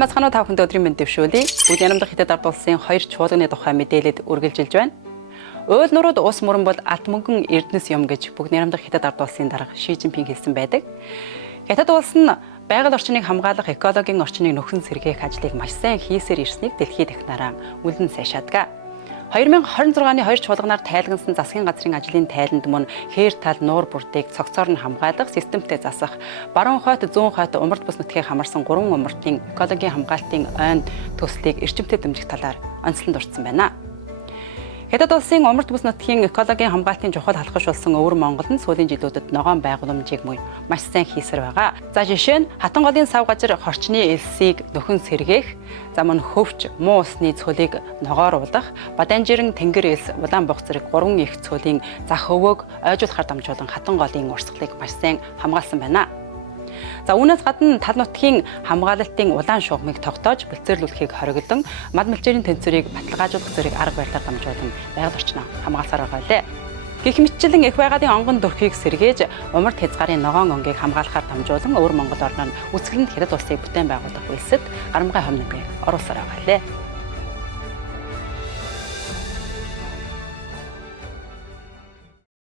Сайн бацхан уу та бүхэнд өдрийн мэнд дэвшүүлье. Бүгд Ярамдах Хятад ард улсын 2 чуулганы тухай мэдээлэлд үргэлжилж байна. Уйл нурууд ус мөрөн бол алт мөнгөн эрдэнэс юм гэж бүгд Ярамдах Хятад ард улсын дарга Ши Жинпинг хэлсэн байдаг. Хятад улс нь байгаль орчныг хамгаалах, экологийн орчныг нөхөн сэргээх ажлыг маш сайн хийсээр ирснийг дэлхийд дахнараа үлдэн сайшаадаг. 2026 оны 2 чуулганаар тайлгансан засгийн газрын ажлын тайланд мөн хээр тал нуур бүрдийг цогцоор нь хамгаалах, системтэй засах, баруун хойд, зүүн хойд умард бүс нутгийг хамарсан 3 умардын экологийн хамгаалтын ойн төслийг эрчимтэй дэмжих талаар онцлон дурдсан байна. Хятад улсын умард бүс нутгийн экологийн хамгаалтын чухал халхаш болсон Өвөр Монгол нь сүүлийн жилүүдэд ногоон байгууламжийг маш сайн хийсээр байгаа. За жишээ нь Хатан голын сав газар хорчны элсийг нөхөн сэргээх, мөн хөвч муу усны цөлийг ногооруулах, Баданжирэн тэнгэр элс Улаанбуух зэрэг 3 их цөлийн зах өвөөг ойжуулахаар дамжуулан Хатан голын урсгалыг маш сайн хамгаалсан байна. За үүнээс гадна тал нутгийн хамгаалалтын улаан шугамыг тогтоож бүлцэрлүүлэхийг хориглон мад мэлчээрийн тэнцвэрийг баталгаажуулах зэрэг арга барилаар дамжуулан байгаль орчноо хамгаалсаар байгаа лээ. Гэх мэтчлэн их байгалийн онгон дөрхийг сэргээж умард хязгаарын ногоон өнгийг хамгаалахаар дамжуулан Өвөр Монгол орноо үсгэлэнд Хятад улсыг бүтээн байгуулах үйлсэд Гарамгай хомныг оруулсаар байгаа лээ.